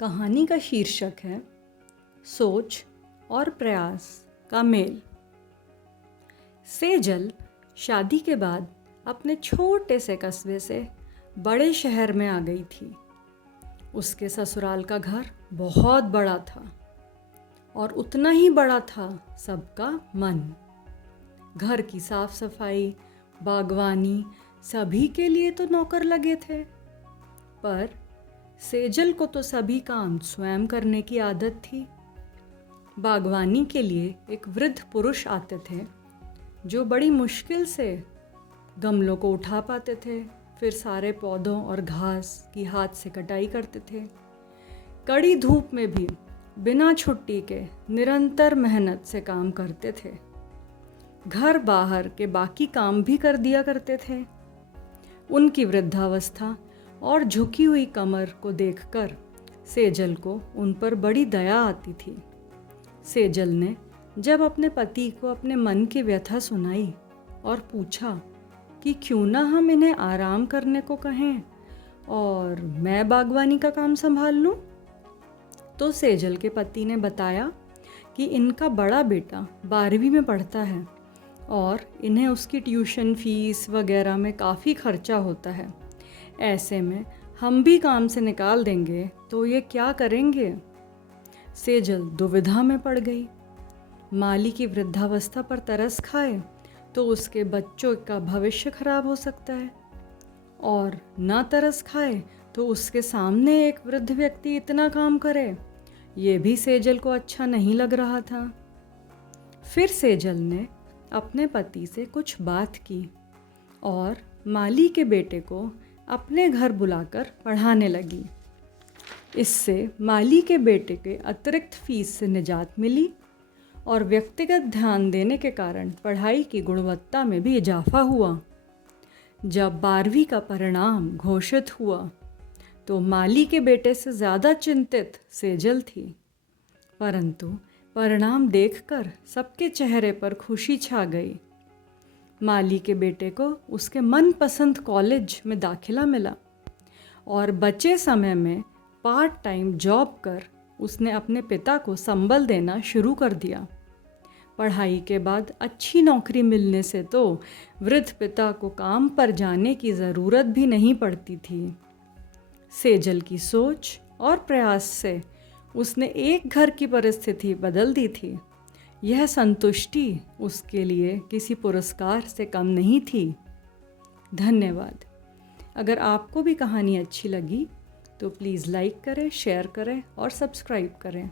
कहानी का शीर्षक है सोच और प्रयास का मेल। सेजल शादी के बाद अपने छोटे से कस्बे से बड़े शहर में आ गई थी। उसके ससुराल का घर बहुत बड़ा था और उतना ही बड़ा था सबका मन। घर की साफ सफाई, बागवानी सभी के लिए तो नौकर लगे थे, पर सेजल को तो सभी काम स्वयं करने की आदत थी। बागवानी के लिए एक वृद्ध पुरुष आते थे जो बड़ी मुश्किल से गमलों को उठा पाते थे, फिर सारे पौधों और घास की हाथ से कटाई करते थे। कड़ी धूप में भी बिना छुट्टी के निरंतर मेहनत से काम करते थे। घर बाहर के बाकी काम भी कर दिया करते थे। उनकी वृद्धावस्था और झुकी हुई कमर को देखकर सेजल को उन पर बड़ी दया आती थी। सेजल ने जब अपने पति को अपने मन की व्यथा सुनाई और पूछा कि क्यों ना हम इन्हें आराम करने को कहें और मैं बागवानी का काम संभाल लूं, तो सेजल के पति ने बताया कि इनका बड़ा बेटा 12वीं में पढ़ता है और इन्हें उसकी ट्यूशन फीस वगैरह में काफ़ी खर्चा होता है। ऐसे में हम भी काम से निकाल देंगे तो ये क्या करेंगे। सेजल दुविधा में पड़ गई। माली की वृद्धावस्था पर तरस खाए तो उसके बच्चों का भविष्य खराब हो सकता है, और ना तरस खाए तो उसके सामने एक वृद्ध व्यक्ति इतना काम करे, ये भी सेजल को अच्छा नहीं लग रहा था। फिर सेजल ने अपने पति से कुछ बात की और माली के बेटे को अपने घर बुलाकर पढ़ाने लगी। इससे माली के बेटे के अतिरिक्त फीस से निजात मिली और व्यक्तिगत ध्यान देने के कारण पढ़ाई की गुणवत्ता में भी इजाफा हुआ। जब 12वीं का परिणाम घोषित हुआ तो माली के बेटे से ज़्यादा चिंतित सेजल थी, परंतु परिणाम देखकर सबके चेहरे पर खुशी छा गई। माली के बेटे को उसके मनपसंद कॉलेज में दाखिला मिला और बचे समय में पार्ट टाइम जॉब कर उसने अपने पिता को संबल देना शुरू कर दिया। पढ़ाई के बाद अच्छी नौकरी मिलने से तो वृद्ध पिता को काम पर जाने की ज़रूरत भी नहीं पड़ती थी। सेजल की सोच और प्रयास से उसने एक घर की परिस्थिति बदल दी थी। यह संतुष्टि उसके लिए किसी पुरस्कार से कम नहीं थी। धन्यवाद। अगर आपको भी कहानी अच्छी लगी तो प्लीज़ लाइक करें, शेयर करें और सब्सक्राइब करें।